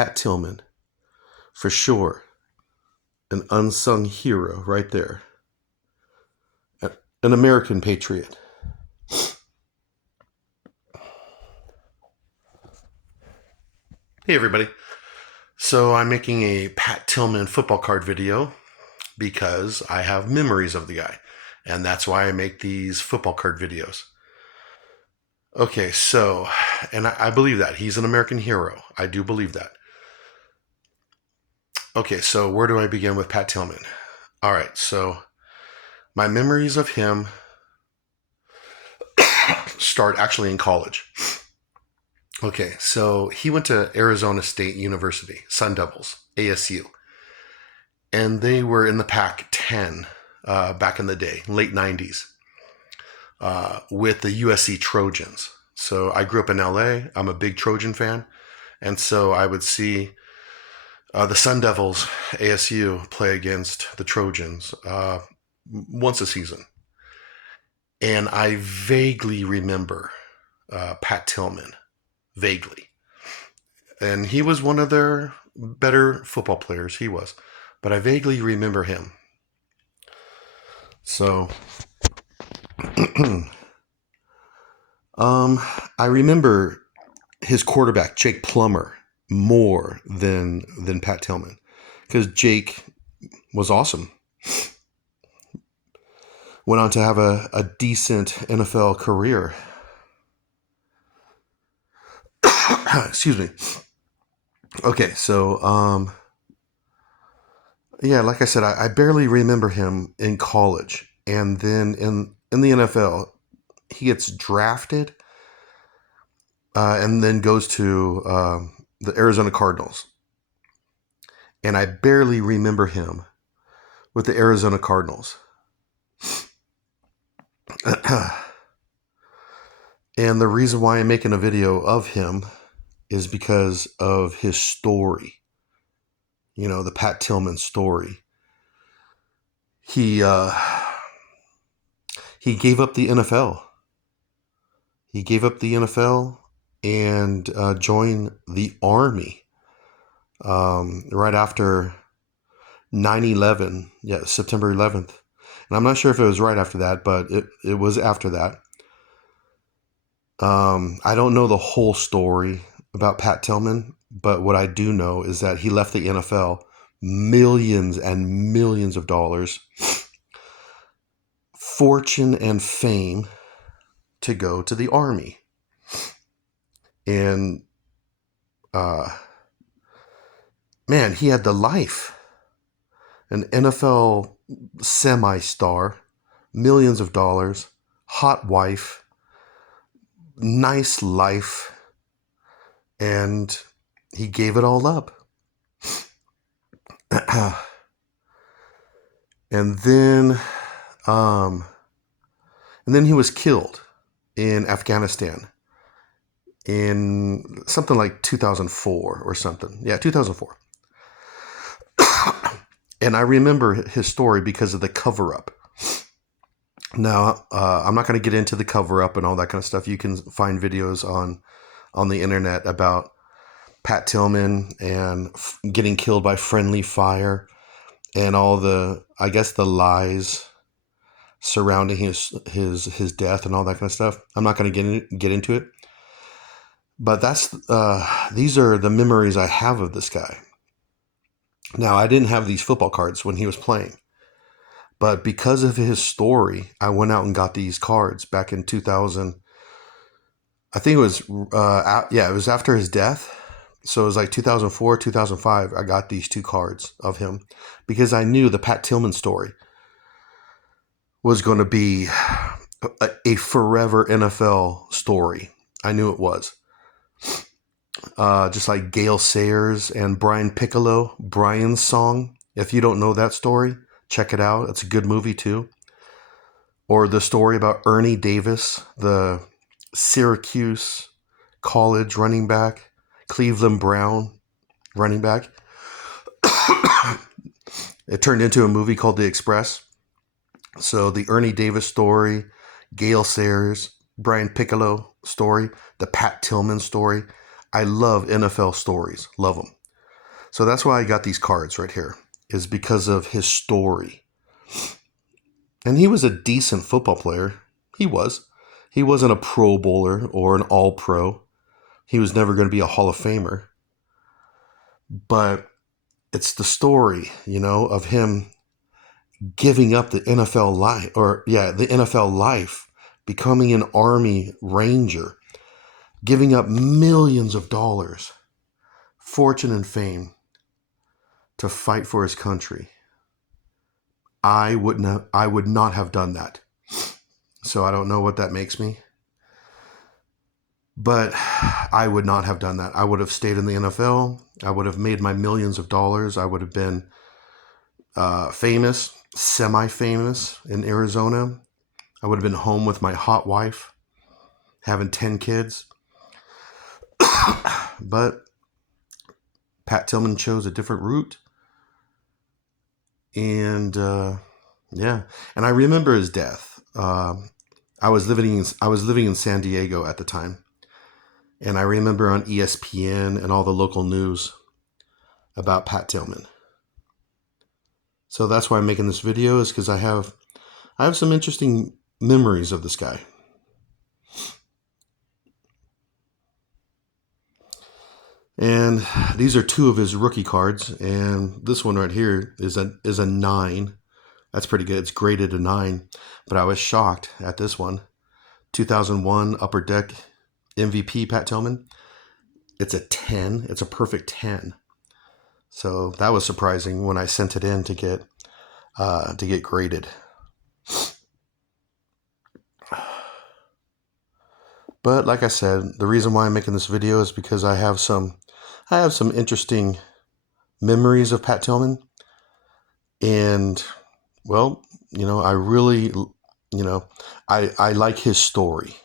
Pat Tillman, for sure. An unsung hero right there. An American patriot. Hey everybody. So I'm making a Pat Tillman football card video because I have memories of the guy. And that's why I make these football card videos. Okay, so, and I believe that. He's an American hero. I do believe that. Okay, so where do I begin with Pat Tillman? All right, so my memories of him start actually in college. Okay, so he went to Arizona State University, Sun Devils, ASU. And they were in the Pac-10 back in the day, late 90s, with the USC Trojans. So I grew up in LA. I'm a big Trojan fan. And so I would see the Sun Devils, ASU, play against the Trojans once a season. And I vaguely remember Pat Tillman. Vaguely. And he was one of their better football players. He was. But I vaguely remember him. So, I remember his quarterback, Jake Plummer, more than Pat Tillman. Because Jake was awesome. Went on to have a decent NFL career. Excuse me. Okay, so, yeah, like I said, I barely remember him in college. And then in the NFL, he gets drafted and then goes to the Arizona Cardinals. And I barely remember him with the Arizona Cardinals. And the reason why I'm making a video of him is because of his story. You know, the Pat Tillman story. He gave up the NFL. He gave up the NFL and joined the Army right after 9/11. Yeah, September 11th. And I'm not sure if it was right after that, but it was after that. I don't know the whole story about Pat Tillman, but what I do know is that he left the NFL millions and millions of dollars, fortune and fame to go to the Army. And, man, he had the life. An NFL semi-star, millions of dollars, hot wife, nice life, and he gave it all up. And then he was killed in Afghanistan in something like 2004 or something. Yeah, 2004. And I remember his story because of the cover-up. Now, I'm not going to get into the cover-up and all that kind of stuff. You can find videos on the internet about Pat Tillman and getting killed by friendly fire and all the, I guess, the lies surrounding his death and all that kind of stuff. I'm not going to get into it. But these are the memories I have of this guy. Now, I didn't have these football cards when he was playing. But because of his story, I went out and got these cards back in 2000. I think it was, it was after his death. So it was like 2004, 2005. I got these two cards of him because I knew the Pat Tillman story was going to be a forever NFL story. I knew it was. Just like Gale Sayers and Brian Piccolo, Brian's song. If you don't know that story, check it out. It's a good movie too. Or the story about Ernie Davis, the Syracuse College running back, Cleveland Brown running back. It turned into a movie called The Express. So the Ernie Davis story, Gale Sayers, Brian Piccolo story, the Pat Tillman story. I love NFL stories. Love them. So that's why I got these cards right here, is because of his story. And he was a decent football player. He was. He wasn't a Pro Bowler or an All Pro. He was never going to be a Hall of Famer. But it's the story, of him giving up the NFL life, the NFL life, becoming an Army Ranger, giving up millions of dollars, fortune and fame to fight for his country. I would not have done that. So I don't know what that makes me. But I would not have done that. I would have stayed in the NFL. I would have made my millions of dollars. I would have been famous, semi-famous in Arizona. I would have been home with my hot wife, having 10 kids. But Pat Tillman chose a different route. And and I remember his death. I was living in San Diego at the time. And I remember on ESPN and all the local news about Pat Tillman. So that's why I'm making this video, is because I have some interesting memories of this guy. And these are two of his rookie cards, and this one right here is a 9. That's pretty good. It's graded a 9, but I was shocked at this one. 2001 Upper Deck MVP Pat Tillman. It's a 10. It's a perfect 10. So that was surprising when I sent it in to get graded. But like I said, the reason why I'm making this video is because I have some interesting memories of Pat Tillman. And, well, I really, I like his story.